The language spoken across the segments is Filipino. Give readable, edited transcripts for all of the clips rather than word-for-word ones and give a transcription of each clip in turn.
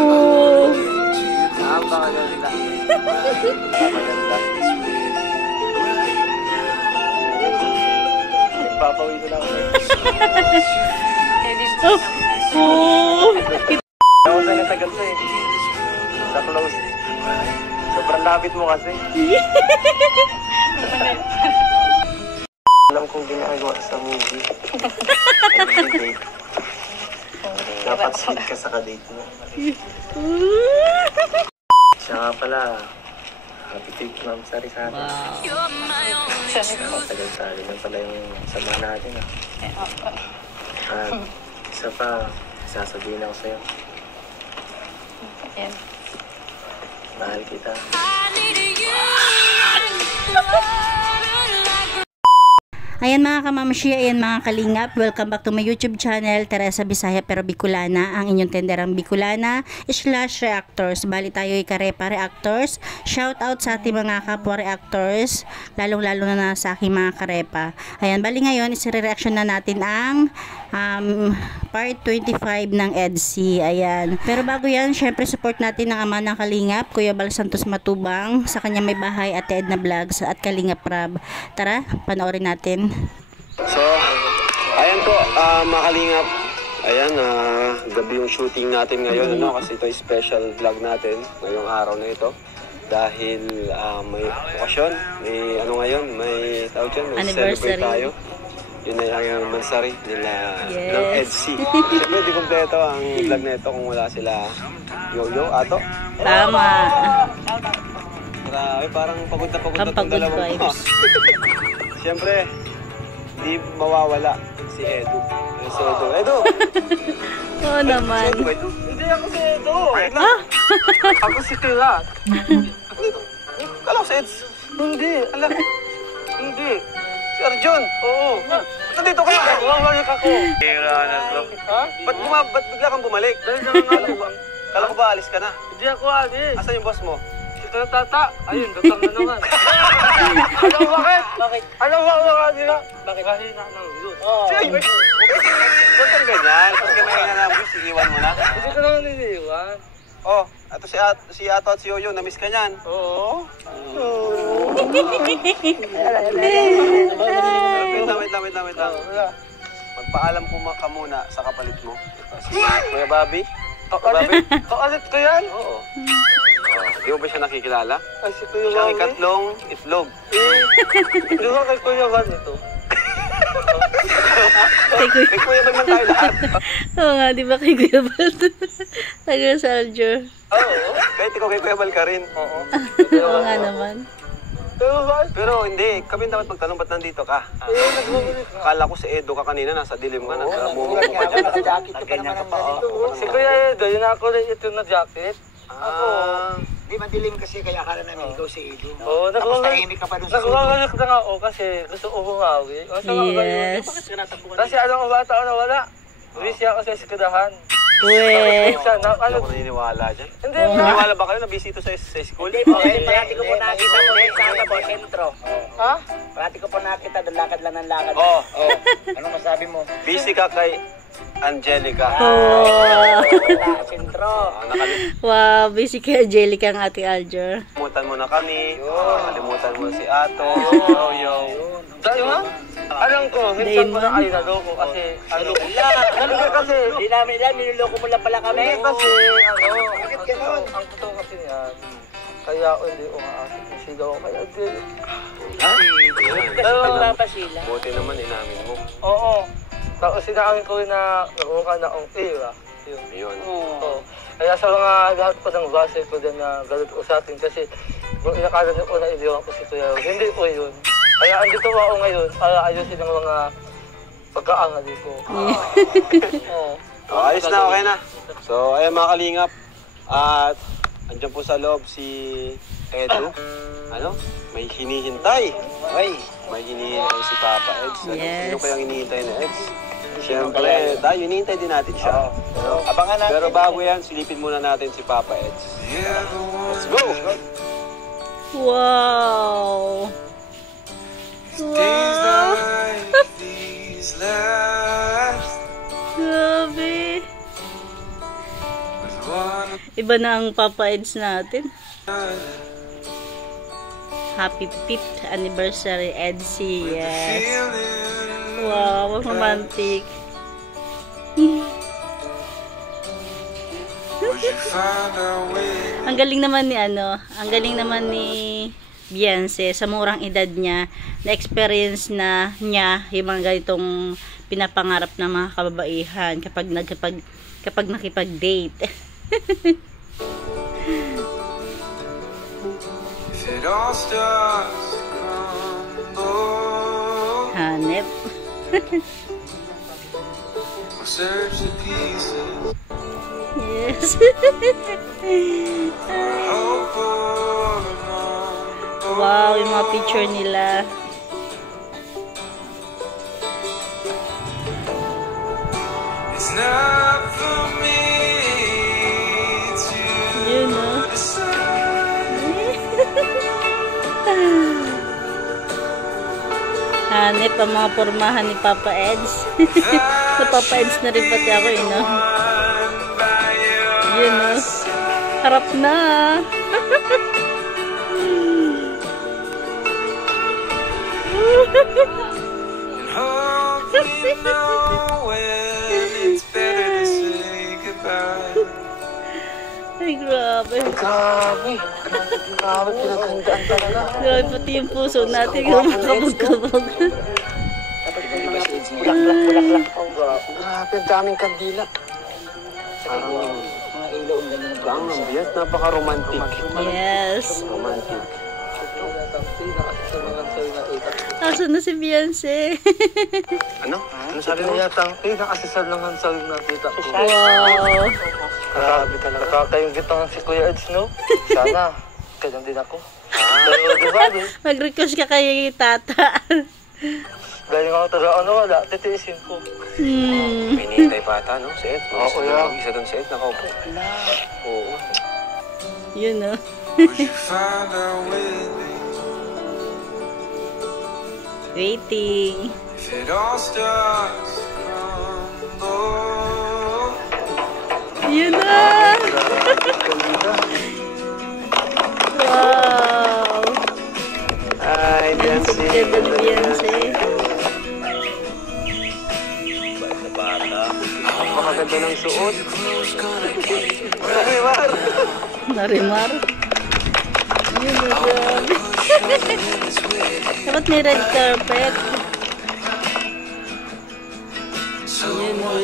Oh. Napakaganda. Napakaganda. Nagpapawi ko lang. Oh. Ako sa natagal ko eh. Sa close. Sobrang lapit mo kasi. Alam kong ginagawa sa movie. Date. Dapat sweet ka sa kadate mo. Siya nga pala. Happy trip, Ma'am Sari sa atin. Matagal-tagal na pala yung sama natin. At isa pa, sasabihin ako sa'yo. Mahal kita. Ayan mga kamamshi, ayan mga kalingap, welcome back to my YouTube channel, Teresa Bisaya pero Bicolana, ang inyong tenderang Bicolana / reactors. Bali tayo ay karepa reactors. Shout out sa ating mga kapwa reactors, lalong-lalo na sa aking mga karepa. Ayan, bali ngayon isi-reaction na natin ang part 25 ng EDC. Ayan. Pero bago yan, syempre support natin ang ama ng kalingap, Kuya Bal Santos Matubang, sa kanya may bahay, Ate Edna Vlogs at Kalingap Rab. Tara, panoorin natin. So, ayan po, mga kalingap. Ayan, gabi yung shooting natin ngayon, ano, kasi ito ay special vlog natin ngayong araw na ito. Dahil may okasyon, may ano ngayon, may tawag dyan, may celebrate tayo. Yun ay ang mansari nila ng EDC. Siyempre, di kompleto ang vlog na ito kung wala sila Yo-Yo, Ato. Tama. Grabe, parang pagod na pagod na itong dalawang ko. Siyempre, di mawawala si Edu. Si Edu. Edu! Oo naman. Si Edu. Hindi ako si Edu. Ako si Kira. Kala ko si Eds. Hindi. Alam. Hindi. Si Arjun. Oo. Nandito ka. Bumabalik ako. Kira na to. Ha? Ba't bigla kang bumalik? Kala ko ba alis ka na? Hindi ako alis. Asan yung boss mo? Ito na tata. Ayun, datang na naman. Alam mo bakit? Bakit? Alam mo mga nila? Bakit? Kahina na yun. Sige, ba't kang ganyan? Ba't ka mahina na bus? Iiwan mo na? Hindi ko naman niliiwan. Oh, ato si Ato at si Yoyo, na-miss ka niyan. Oo. Wait lang. Magpaalam ka muna sa kapalit mo. Kuya Bobby? Kaalit ko yan? Oo. Di mo ba siya nakikilala? Ay, si Kuya Bobby? Siya ang ikatlong itlog. Di ba kay Kuya Bobby ito? Kay Kuya Bobby man tayo lahat. Oo nga, di ba kay Kuya Bal? Taga sa Alger. Oo. Kahit ikaw kay Kuya Bal ka rin. Oo. Oo nga naman. Pero hindi, kami dapat magtanong ba't nandito ka? Kala ko si Edo ka kanina, nasa dilim ka, nasa mumukha ka dyan. Naka-jacket ka pa naman ang ganito. Si Kuya Edo, yun ako rin ito na jacket. Ako, di madilim kasi kaya akala namin ikaw si Edo. Oo, tapos tahimik ka pa doon sa sudo. Nagwawalik na nga ako kasi gusto ko humawi. Yes. Kasi anong bata ko na wala. Busy ako sa eskudahan. Uwe. Ano ko naniniwala dyan? Hindi, naniniwala ba kayo na busy ito sa school? Hindi po, parati ko po nakita doon sa sentro. Ha? Parati ko po nakita doon, lakad lang ng lakad. Oo. Anong masabi mo? Busy ka kay Angelica. Oh. Sentro. Wow, busy kay Angelica ang Ate Alger. Kalimutan mo na kami. Kalimutan mo si Ato. Yo. Dahil nga? Alam ko, hinsan mo na kayo naloko kasi ano kasi Hindi namin ilan, niloloko mo lang pala kami. kasi bakit gano'n? Ang totoo kasi niyan, kaya ako hindi umaasik yung sigaw ko kay Angelica. Ha? Pero magpapasila. Buti naman inamin mo. Oo. Tapos sinaamin ko na nakuha na ang era. Yun. Oo. Kaya sa mga lahat po ng base ko din na galit ko sa atin kasi kung inakala niyo po na iliwan ko si Kuya, hindi po yun. Kaya andito ako ngayon para ayusin ang mga pagkaangali ko. Ayos na, okay na. So, ayan mga kalingap. At andyan po sa loob si Edu. Ano? May hinihintay. May hinihintay si Papa Eds. Sino kayang hinihintay na Eds? Siyempre, tayo hinihintay din natin siya. Abangan natin. Pero bago yan, silipin muna natin si Papa Eds. Let's go! Wow! Wow! Grabe! Iba na ang Papa Eds natin. Happy 5th anniversary, Edsy. Yes. Wow, romantic. Ang galing naman ni ang galing naman ni Beyonce sa murang edad niya, na-experience na niya yung mga ganitong pinapangarap ng mga kababaihan kapag nakipag-date. Hanep. Yes. Wow, yung mga picture nila. Yun, no? Hanip ang mga pormahan ni Papa Eds. Sa Papa Eds na rin pati ako, no? Yun, no? Harap na. Ay, grabe. Grabe. Grabe, pinaghandaan talaga. Grabe, pati yung puso natin kumakabog-kabog. Bulaklak. Grabe, ang daming kandila. Parang Mga ilaw ang ganyan. ang ambiyas, napaka-romantic. Yes. Romantic. Asan na si Beyonce? Ano? Ano sabi mo? Yatang, nakasisal ng hansal na kita ko. Wow. Grabe talaga. Nakakatayong gitang si Kuya Eds, no? Sana, ganyan din ako. Pero diba, Mag-request ka kay Tata. galing ako talaga, wala, titiisin ko. Pinintay pa ata, no? Si Ed. Oo, kuya. Isa doon si Ed, nakaupo. Oo. Yun, no? Waiting. Yun na! Wow! Ay, Yan si ganda ni Beyonce. Napakaganda ng suot. Narimar. Yun na, grabe. Dapat may red carpet. Yun na,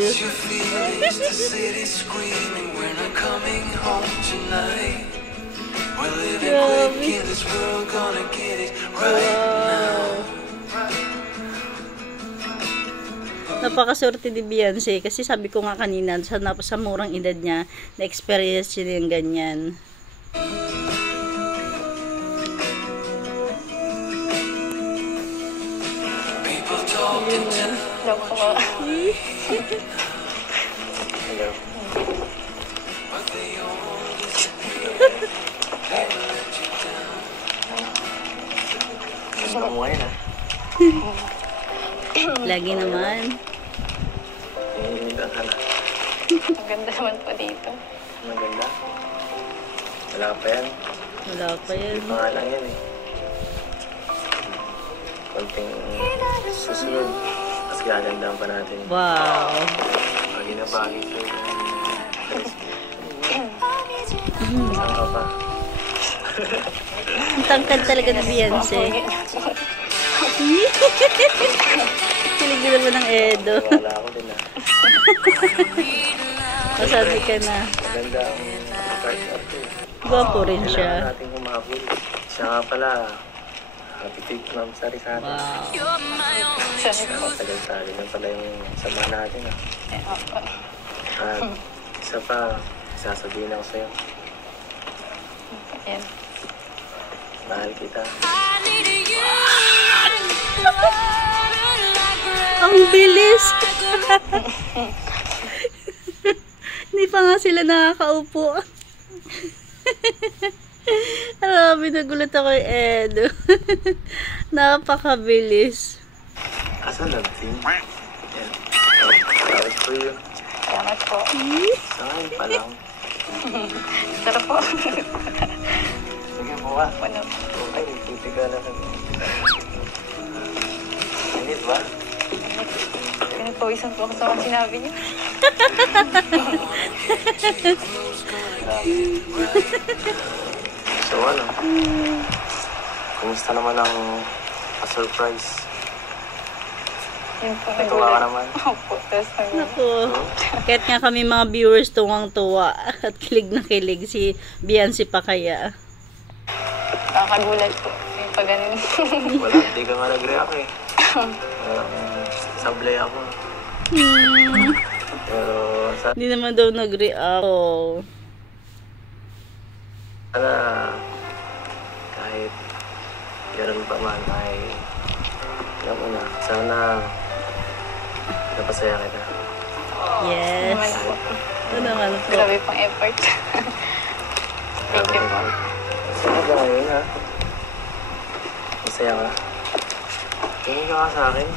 napakaswerte ni Beyonce kasi sabi ko nga kanina sa murang edad niya na-experience niya yung ganyan. Hello. Gusto mo ngayon, ha? Lagi naman. Hinihinda ka na. Ang ganda naman po dito. Maganda. Wala pa yan. Wala pa yan. Pangalan yan, eh. Konting susunod. Mas gagandaan pa natin. Wow. Bagay na bagay ko. Saan ka pa? Ang tangkad talaga ni Beyonce. Kilig din naman ng Edo. Wala ako din, ha? Masabi ka na. Maganda ang partner ko. Gwapo rin siya. Kailangan natin kumabul. Siya nga pala. Happy trip, Ma'am Sari, sa atin. Wow. Tagal-tagal lang pala yung sama natin, ha? At isa pa, sasabihin ako sa'yo. Ayan. Mahal kita. Ang bilis! Hindi pa nga sila nakakaupo. Grabe, nagulat ako kay Edo. Napakabilis. Asa love team? Yan. Tawag ko yun. Salamat po. Sa ngayon pa lang. Sarap po. Sige po ka. Ano? Ay, puti ka na kami. Init ba? Pinagpawisan po ako sa mga sinabi niyo. So ano? Kumusta naman ang surprise? Yun po, Natuwa ka naman? Opo, tapos Naku. Kahit nga kami mga viewers tuwang-tuwa at kilig na kilig si Biancy pa kaya. kakagulat po. Yung pag ganun. Wala, hindi ka nga nag-react eh. Sablay ako. Pero Hindi naman daw nag-react. Oh. sana kahit gano'n pa man ay alam mo na, sana napasaya kita. Yes. Naman po. Ito naman po. Grabe pang effort. Thank you po. Sana ka ngayon ha? Masaya ka? Tingin ka sa akin?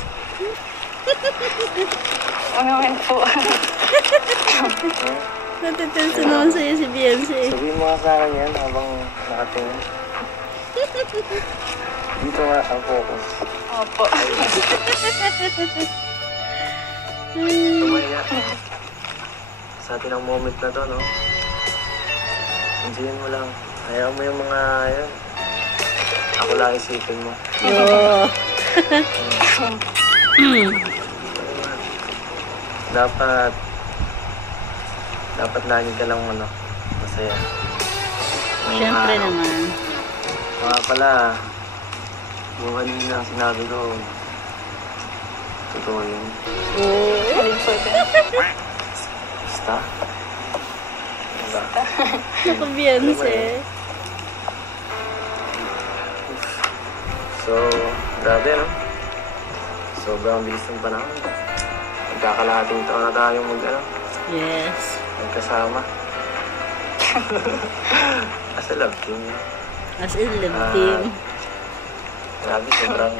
Oo naman po. Natitenso naman sa'yo si Biancy. Sabihin mo nga sa akin yan habang nakatingin. Dito nga ang focus. Opo. Tumaya. Sa atin ang moment na to, no? Enjoyin mo lang. Hayaan mo yung mga, yan. Ako lang isipin mo. Oh. Dapat lagi ka lang, ano, masaya. Siyempre naman. Mga pala, yung kanina ang sinabi ko, totoo yun. Oh. Alin po ito? Basta? Diba? Naku, Biancy. So, grabe, no? Sobrang bilis ng panahon. Magkakalahating taon na tayong Yes. magkasama. As a love team. As in love team. Grabe, sobrang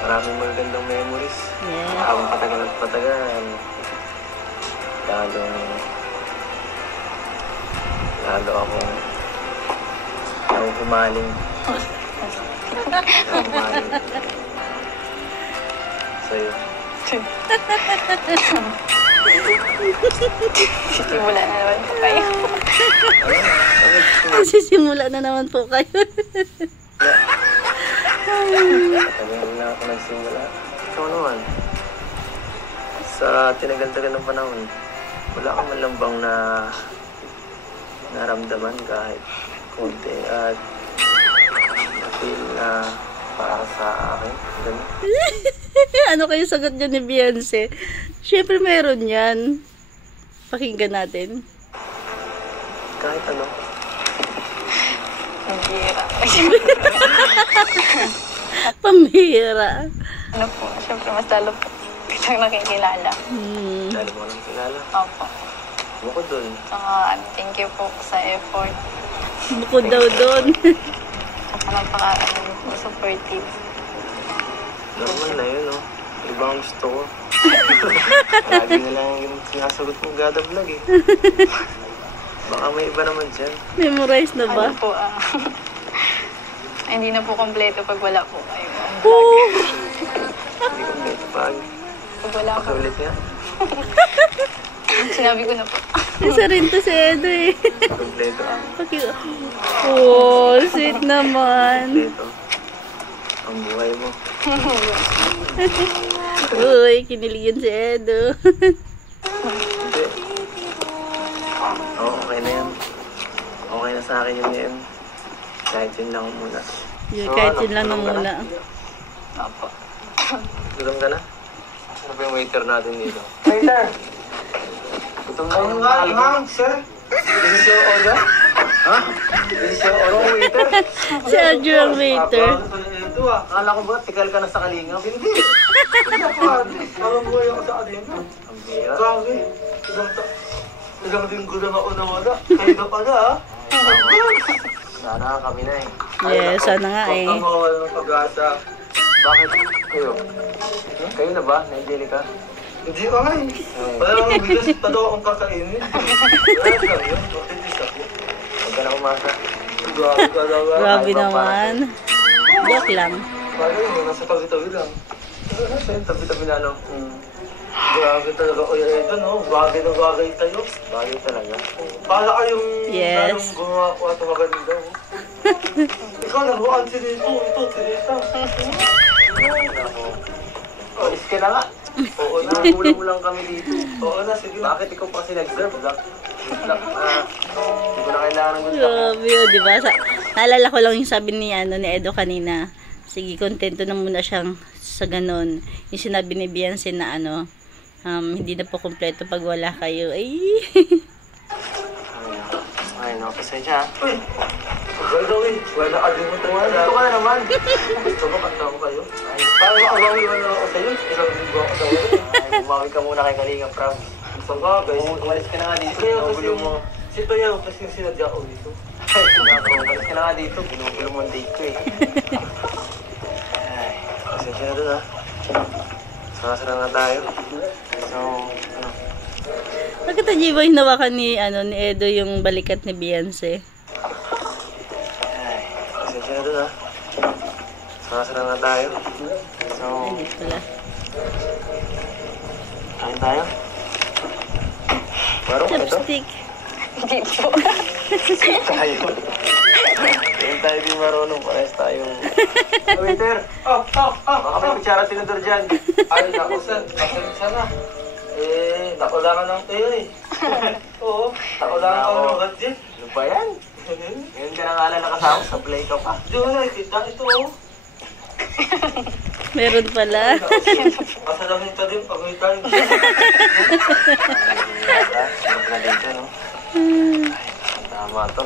maraming magagandang memories. Yeah. Habang patagal at patagal, lalo akong humaling. Humaling sa'yo. Simula na naman po kayo. Sisimula na naman po kayo. Tagal na ako nagsimula. Ikaw naman, sa tinagal-tagal ng panahon, wala kang malambang na naramdaman kahit konti at na-feel na para sa akin. Ganun. Ano kayo sagot dyan ni Biancy? Siyempre meron yan. Pakinggan natin. Kahit ano. Ang bira. Pambihira. Ano po, syempre mas lalo po kitang nakikilala. Dahil mo nang kilala. Opo. Bukod dun. Saka thank you po sa effort. Bukod daw doon. Saka napaka supportive. Normal na yun, no? Iba ang gusto ko. Lagi na lang yung sinasagot mong gada vlog, eh. Baka may iba naman dyan. Memorize na ba? Ano po, hindi na po kompleto pag wala po kayo. Oh. Hindi ko may pag. Pag wala po. Pakiulit niya. Sinabi ko na po. Isa rin to si Edo eh. Kompleto ang Oh, sweet naman. kompleto. Ang buhay mo. Uy, kiniligyan si Edo. Hindi. Oo, okay na yan. Okay na sa akin yun yan. Kahit yun lang muna. Yun, kahit yun lang na gutom ka muna. Opo. Gutom ka na? Ano ba yung waiter natin dito? Waiter! Gutom na yung mahal ko. Sir? This is your order? Ha? This is your order, waiter? Si Adjo ang waiter. Akala ko ba, tikal ka na sa kalingap? Hindi. Nakabuhay ako sa kanina. Ang bira. Grabe. Ilang linggo na ako nawala. Kayo na pala, ha? Sana kami na eh. Yes, sana nga eh. Ang mawala ng pag-asa. Bakit kayo? Kayo na ba, Angelica? Hindi ay. Wala akong bigas, talo akong kakainin. Wala lang yun, matitis ako. Huwag ka na umasa. Grabe naman. Joke lang. Bagay mo, nasa tabi-tabi lang. Nasa yung tabi-tabi na ano. Grabe talaga, Kuya Edo, no? Bagay na bagay tayo. Bagay talaga. Para kayong Yes. gumawa ko at maganda. Oh. Ikaw nabuan si Rito. Ito, si Rita. Alis ka na nga. Oo na. Nagulang mo lang kami dito. Oo na, sige. Bakit ikaw pa kasi nag-serve? Hindi ko na kailangan ng gusto. Grabe yun, di ba? Naalala ko lang yung sabi ni Edo kanina. Sige, kontento na muna siyang sa ganon. Yung sinabi ni Beyonce na hindi na po kompleto pag wala kayo. Ay. Ay, no, pasensya. Uy! By the way, wala nakalimutan mo. Dito ka na naman. Gusto mo kanta ko kayo? Para makabawi mo na ako sa'yo. Isang linggo ako sa wala. Ay, bumawi ka muna kay Kalinga, Prab. Sa bagay. Umalis ka na nga dito. Kaya kasi Binugulo mo. si Toyaw kasi yung sinadya ko dito. Ay, nako, umalis ka na nga dito. Binugulo mo ang date ko eh. Ay, pasensya na dun ah. Sakasara na tayo. So, ano? Bakit hindi ba hinawakan ni Edo yung balikat ni Beyonce? Ay, pasensya na dun ah. Sakasara na tayo. So, Ay, hindi pala. kain tayo? Marong, ito? Chopstick. Hindi po. Tayo. Yung tayo di marunong, parehas tayong... Waiter! Baka may kutsara tinidor dyan. Ay, naku, sir. Pasensya na. Nakulangan ng tayo eh. Oo, nakulangan ako ng budget. Ano ba yan? Ngayon ka na nga lang nakasama, sa play ka pa. Diyo na, kita ito oh. Meron pala. Masalamin ka din pag may time. Sarap na dito, no? Ay, tama to.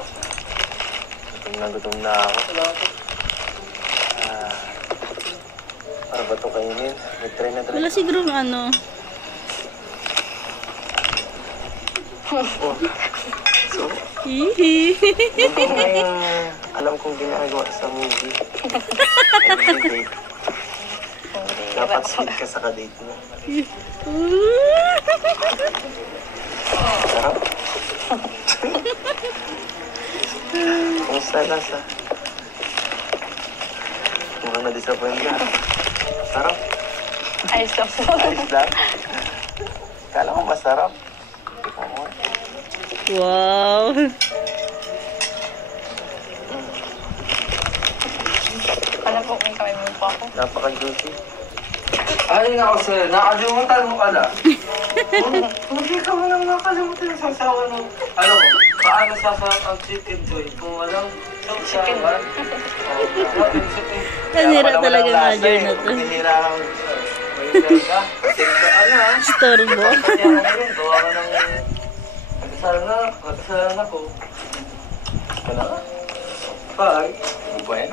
Gutom na ako. Para ba ito kainin? May try na Wala siguro So, Hihi. yung alam kong ginagawa sa movie. Every date. Dapat sweet ka sa kadate mo. Sarap. Kumusta lasa? Mukhang na-disappoint ka. Sarap. Ayos lang po. Ayos lang. Kala ko masarap. Oo. Wow. Ano po, may kamay mo po ako. Napaka-juicy. Ay, naku, sir. Nakalimutan mo pala. Hindi ka mo nang nakalimutan sa sasawa mo. Ano mo, paano sasarap ang chicken joy kung walang chicken ba? Kanira talaga ng major na to. Hinira lang. Waiter ka? Ano ha? Storbo. Kaya ako ngayon, gawa ka ng... Nagkasalan ako. Ka na nga. Bye. Ano ba yan?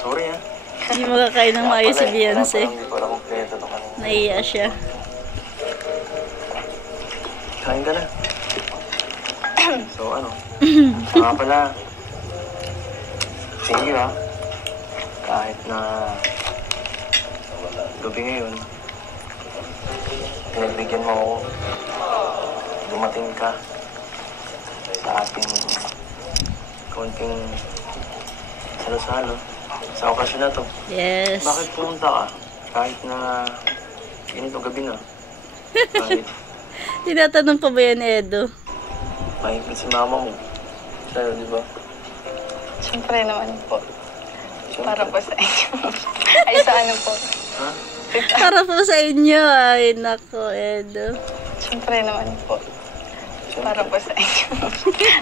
Sorry ah. Hindi makakain ng maayos si Beyonce. Hindi ko alam kompleto ito kanina. Naiiya siya. Kain ka na. So ano? Nga pala. Thank you ah. Kahit na gabi ngayon, pinagbigyan mo ako. Dumating ka sa ating konting salo-salo sa okasyon na to. Yes. Bakit pumunta ka? Kahit na ganito gabi na. Kahit Tinatanong pa ba yan, Edo? mahigpit si mama mo. Sa'yo, di ba? Siyempre naman po. Siyempre. Para po sa inyo. Ay, sa ano po? Ha? Para po sa inyo. Ay, nako, Edo. Siyempre naman po. Siyempre. Para po sa inyo.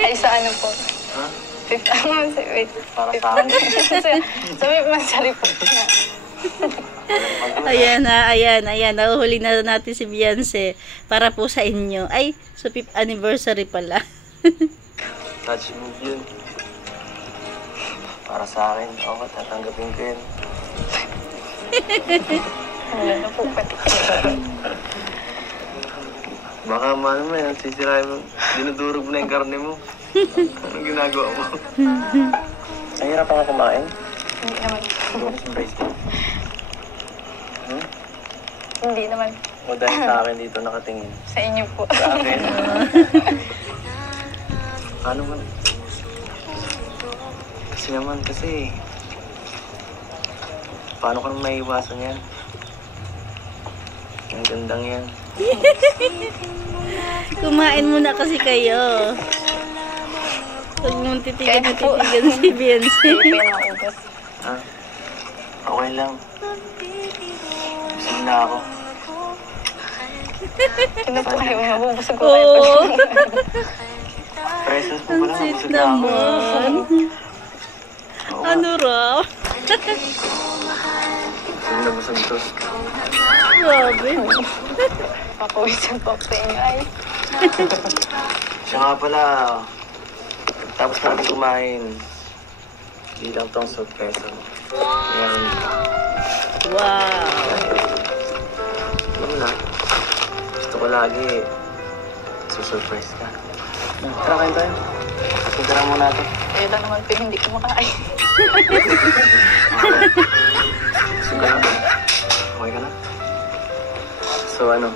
Ay, sa ano po? Ha? Wait. Para sa akin. Sabi masari po. Ayan na, ayan. Nahuhuli na natin si Beyonce. Para po sa inyo. Ay, so 5th anniversary pala. Touch move yun. Para sa akin. Oo, tatanggapin ko yun. Wala na po pati. Baka mano mo yan, sisirain mo. Dinudurog mo na yung karne mo. Anong ginagawa mo? Nahihirapan ka kumain? Hindi naman. Surprise mo. Hindi naman. O dahil sa akin dito nakatingin? Sa inyo po. Sa akin? Paano man? Kasi paano ka naman maiiwasan yan? Ang gandang yan. Kumain muna kasi kayo. Huwag mong titigan Kaya po. si Biancy. Hindi pa yung maubos. Ha? Okay lang. Busog na ako. Sino po kayo? Mabubusog ko kayo. Oo. Presence mo Ang pala, sweet busog na ako. naman. Oo, Ano raw? busog na busog to. Grabe. Papawisan po ako sa inyo. Ay, Siya nga pala, tapos natin kumain. Hindi lang tong sorpresa mo. Ayan. Wow. Alam mo na, gusto ko lagi susurprise ka. Tara, kain tayo. Sigara muna natin. kayo lang naman po yung hindi kumakain. Sigara mo. Okay ka na? So ano?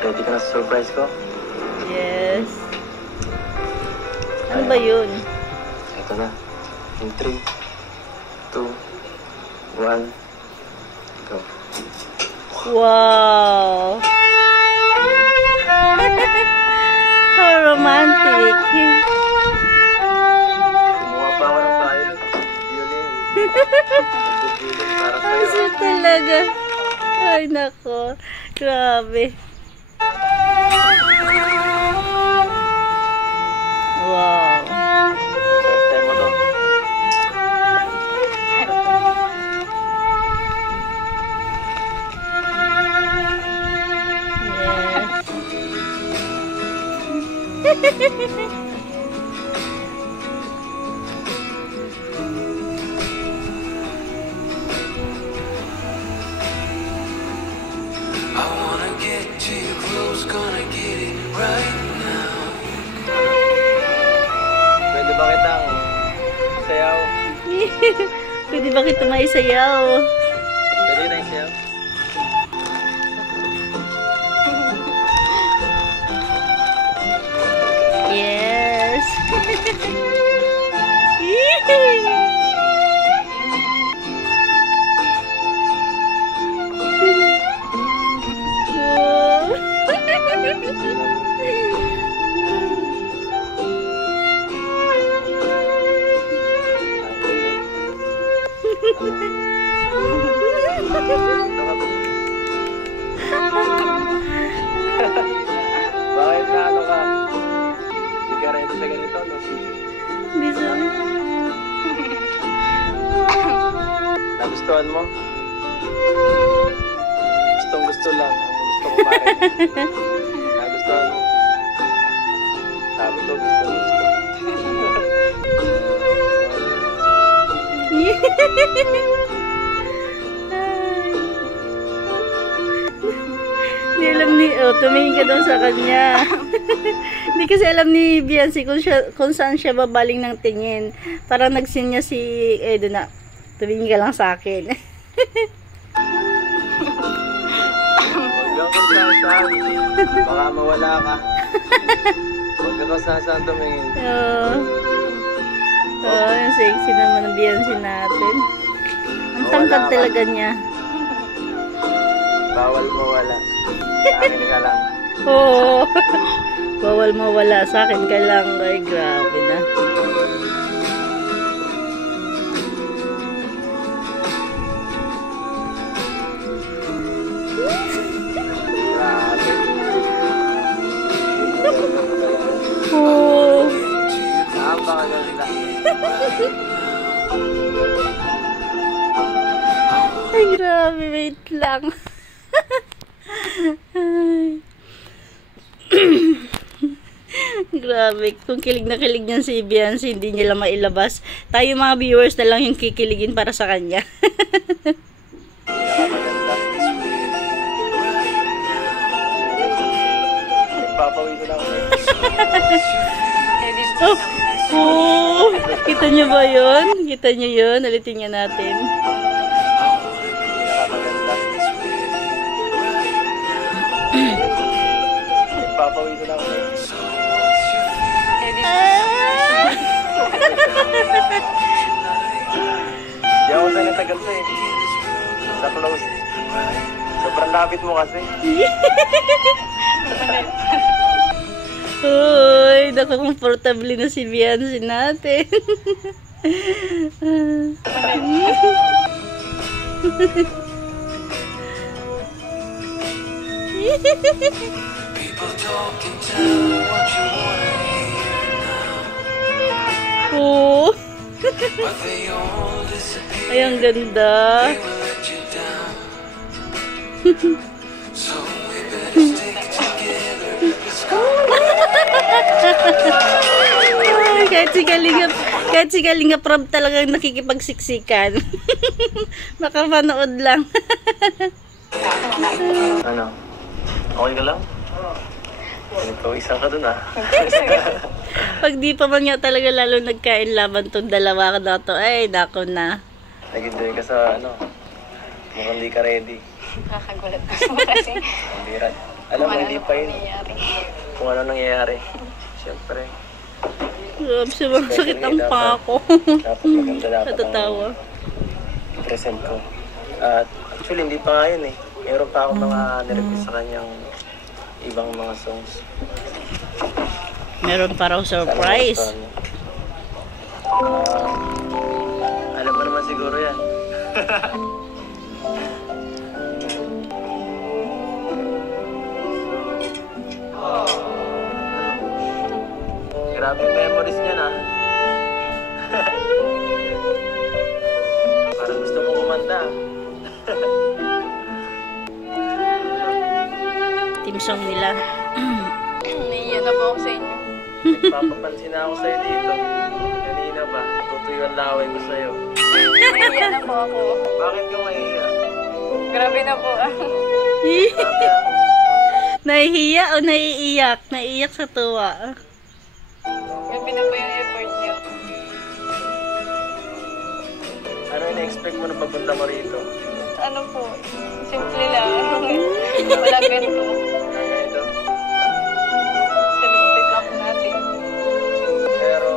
Ready ka na sa surprise ko? Yes. Ano ba yun? Ito na. In 3, 2, 1, go. Wow. How romantic. Kumuha pa ako ng violin. Violin. Violin para Ang sa'yo. sweet talaga. Ay, nako. Grabe. Wow. First time mo to. Yes. I wanna get too close, gonna get it right now. Pwede ba kitang sayaw? Pwede ba kita maisayaw? Pwede kitang sayaw? Yes. Bakit na ano ka? Hindi ka ready sa ganito, no? Hindi sa... Nagustuhan mo? Gustong gusto lang. Ang gusto ko marinig. Nagustuhan mo? Sabi ko, gustong gusto. Hindi alam ni... Oh, tumingin ka daw sa kanya. Hindi kasi alam ni Biancy kung saan siya babaling ng tingin. Parang nagsin niya si Edo na, tumingin ka lang sa akin. Huwag kang kung saan. Baka mawala ka. Huwag ka kung saan tumingin. Oh, yung sexy naman ng Biancy natin. Ang tangkad talaga niya. Bawal mawala. Sa akin ka lang. Oo. Bawal mawala. Sa akin ka lang. Ay, grabe na. Grabe. Oo. Napakaganda. Ay, grabe. Wait lang. Ay. Grabe. Kung kilig na kilig niyan si Biancy, hindi niya lang mailabas. Tayo mga viewers na lang yung kikiligin para sa kanya. Napakaganda. Nagpapawisan ako. Kaya din po Oh, oh, kita niyo ba yun? Kita niyo yun? Alitin niya natin. Napakaganda. Sobrang lapit mo kasi. Uy, nakakomfortable na si Beyonce natin. People talk and tell what you wanna hear now. Oh, But they all disappear. ay, ang ganda. They will let you down. So we better stick together. Let's go. Ay, kahit si Kalinga Prab talagang nakikipagsiksikan. Makapanood lang. Ano? Okay ka lang? Nagpawisan ka dun ah. Pag di pa man nga talaga lalo nagkain laban tong dalawa ka na to, ay, nako na. Nag-enjoy ka sa ano? Mukhang di ka ready. Nakakagulat po kasi. Ang birat. Alam mo, hindi pa yun. Kung ano nangyayari. Siyempre. Grabe, sumasakit ang pako. Dapat maganda dapat Natatawa. ang present ko. At actually, hindi pa nga yun eh. Meron pa ako mga nirequest sa kanyang ibang mga songs. Meron pa raw surprise. Alam mo naman siguro yan. Grabe yung memories niya na. Parang gusto mo kumanta. Team song nila. Naiiyan na po ako sa inyo. Nagpapapansin na ako sa'yo dito. Kanina ba? Tutuyo ang laway ko sa'yo. Naiiyan na po ako. Bakit yung mahiya? Grabe na po. Grabe ah. Nahihiya o naiiyak? Naiiyak sa tuwa. Grabe na po yung effort niyo. Ano in-expect mo na pagpunta mo rito? Ano po, simple lang. Wala ganito. Ganito. Celebrate lang po natin. Pero,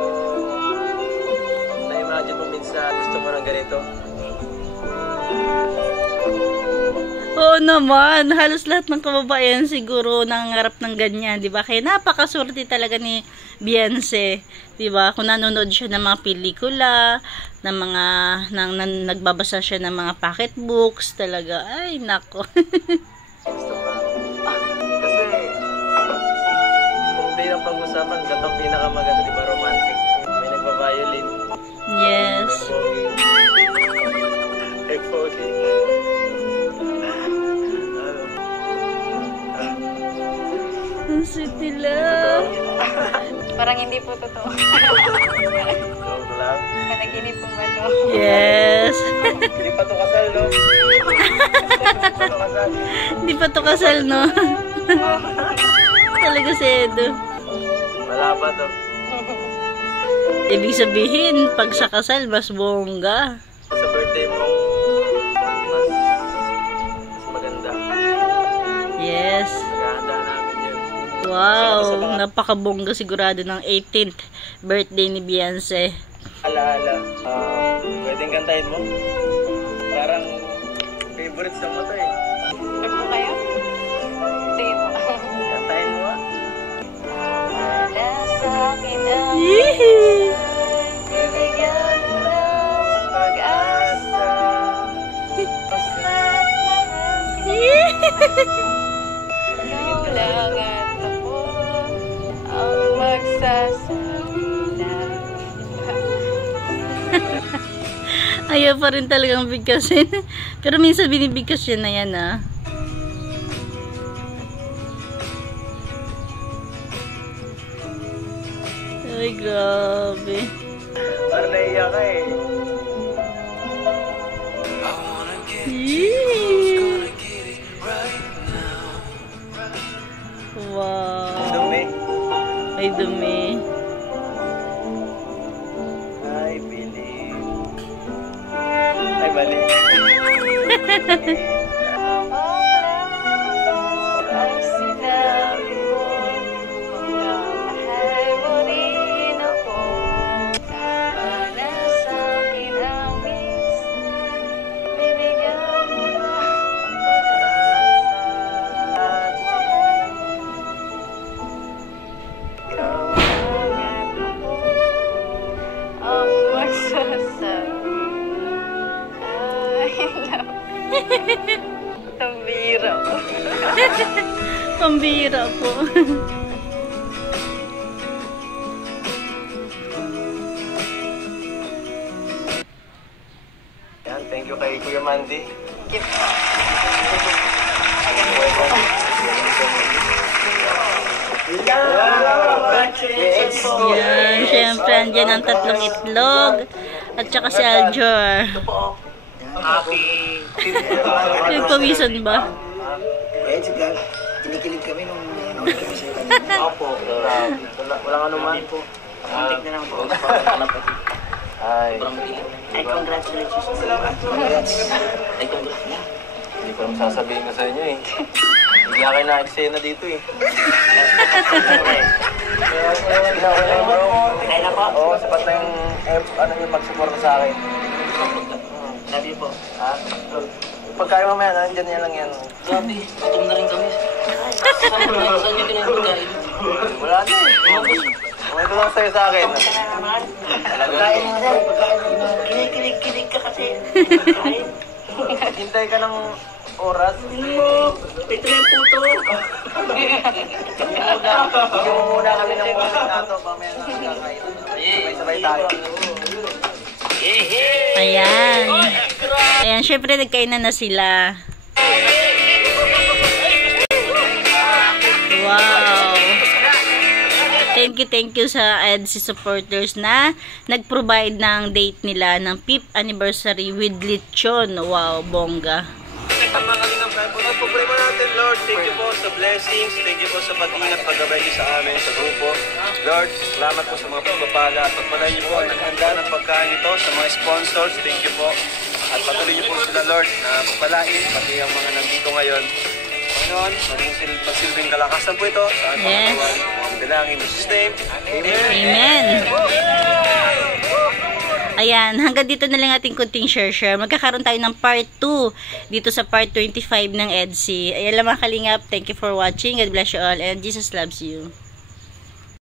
na-imagine mo minsan gusto mo ng ganito? Oo naman, halos lahat ng kababayan siguro nangangarap ng ganyan, 'di ba? Kaya napakaswerte talaga ni Beyonce, 'di ba? Kung nanonood siya ng mga pelikula, ng mga nagbabasa siya ng mga pocketbooks, talaga ay nako. Gusto mo? Kasi, kung bilang pag-usapan, gatong pinakamaganda, di ba, romantic? May nagpa-violin. Yes. May pogi. Ang sweet nila. Parang hindi po totoo. Joke lang. Panaginip po ba ito? Yes. Hindi pa to kasal, no? Hindi pa to kasal. Hindi pa to kasal, no? Talaga si Edo. Wala pa to. Ibig sabihin, pag sa kasal, mas bongga. Sa birthday mo, mas maganda. Yes. Naghahanda namin yun. Wow, napakabongga sigurado ng 18th birthday ni Beyonce. Alaala. Pwedeng kantahin mo? Parang favorite song mo to eh. Sure po kayo? Sige po. Kantahin mo ah. Wala sa akin ang Yee! bibigyan mo ng pag-asa. Basta't ikaw lang at ako ang magsasabila. Ayaw pa rin talagang bigkasin. Pero minsan binibigkas siya na yan, ah. Ay, grabe. Parang naiiyak ka eh. I wanna get Yee! gonna get it right now. Wow. Dumi. Ay, dumi. I believe. Ay, mali. Ang sinabi mo, pagmamahal mo rin ako. Para sa akin ang miss, binigyan mo na Pambira po. Yan, thank you kay Kuya Mandy. Yan, syempre, andyan ang tatlong itlog. At saka si Aljor. Happy. Nagpawisan ba? Kinikilig kami nung kami sa kanina. Opo, walang ano man po. Muntik na lang po. Ay, Ay, congratulations. Ay, congrats na. hindi ko naman sasabihin ko sa inyo eh. Hindi nga kayo na-eksena dito eh. Kaya na po. Oo, sapat na yung ano yung pag-support sa akin. Love you po. Ha? Pagkain mamaya, nandyan yan lang yan. Grabe, gutom na rin kami. Saan nyo kinagpagkain? Wala na eh. Ito lang sa'yo sa akin. Pagkain mo rin, pagkain mo. Kinig ka kasi. Hintay ka ng oras. Ito na yung puto. Bigyan mo muna kami ng oras na ito. Mamaya na kakain. Sabay-sabay tayo. Ayan. Ayan, syempre nagkainan na sila. Wow. Thank you sa EDSI supporters na nag-provide ng date nila ng 5th anniversary with lechon. Wow, bongga. Mga kalingap tayo po. Pagpapalay mo natin, Lord. Thank you po sa blessings. Thank you po sa pag-ingat, pag-gabay niyo sa amin, sa grupo. Lord, salamat po sa mga pagpapala. Pagpalay niyo po ang naghanda ng pagkain ito sa mga sponsors. Thank you po. At patuloy niyo po sila, Lord, na pagpalain, pati ang mga nandito ngayon. Panginoon, magsilbing kalakasan po ito sa ating Yes. mga dalangin. In Jesus' name, Amen. Amen. Ayan, hanggang dito na lang ating kunting share. Magkakaroon tayo ng part 2 dito sa part 25 ng EDSI. Ayan lang mga kalingap. Thank you for watching. God bless you all and Jesus loves you.